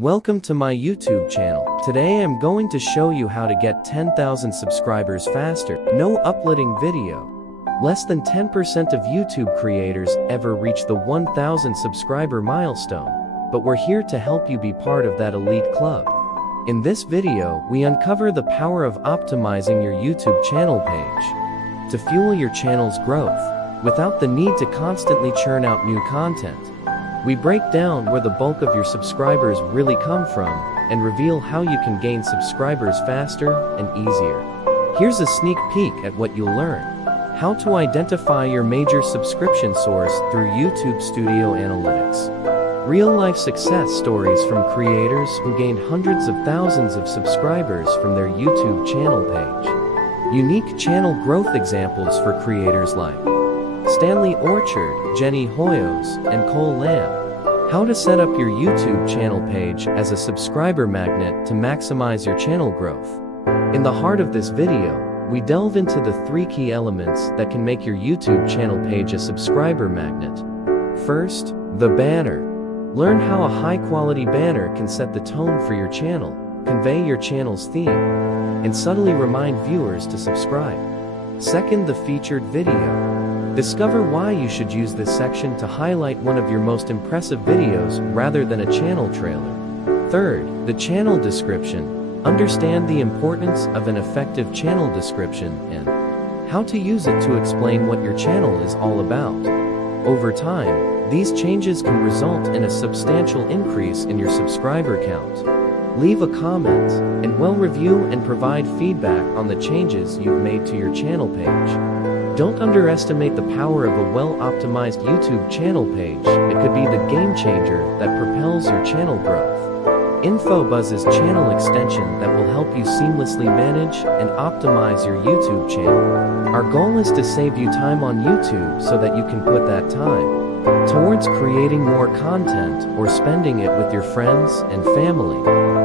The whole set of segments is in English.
Welcome to my YouTube channel. Today I'm going to show you how to get 10,000 subscribers faster. No uploading video. Less than 10% of YouTube creators ever reach the 1,000 subscriber milestone, but we're here to help you be part of that elite club. In this video, we uncover the power of optimizing your YouTube channel page to fuel your channel's growth without the need to constantly churn out new content. We break down where the bulk of your subscribers really come from and reveal how you can gain subscribers faster and easier. Here's a sneak peek at what you'll learn. How to identify your major subscription source through YouTube Studio Analytics. Real-life success stories from creators who gained hundreds of thousands of subscribers from their YouTube channel page. Unique channel growth examples for creators like Stanley Orchard, Hoyos, and Cole Lam. How to set up your YouTube channel page as a subscriber magnet to maximize your channel growth. In the heart of this video, we delve into the 3 key elements that can make your YouTube channel page a subscriber magnet. First, the banner. Learn how a high-quality banner can set the tone for your channel, convey your channel's theme, and subtly remind viewers to subscribe. Second, the featured video. Discover why you should use this section to highlight one of your most impressive videos rather than a channel trailer. Third, the channel description. Understand the importance of an effective channel description and how to use it to explain what your channel is all about. Over time, these changes can result in a substantial increase in your subscriber count. Leave a comment, and we'll review and provide feedback on the changes you've made to your channel page. Don't underestimate the power of a well-optimized YouTube channel page. It could be the game changer that propels your channel growth. InfoBuzz is channel extension that will help you seamlessly manage and optimize your YouTube channel. Our goal is to save you time on YouTube so that you can put that time towards creating more content or spending it with your friends and family.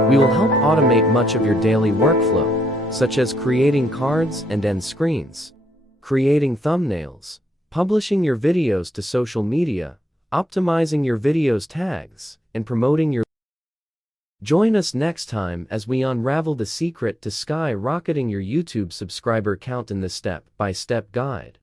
We will help automate much of your daily workflow, such as creating cards and end screens, creating thumbnails, publishing your videos to social media, optimizing your videos' tags, and promoting your. Join us next time as we unravel the secret to skyrocketing your YouTube subscriber count in this step-by-step guide.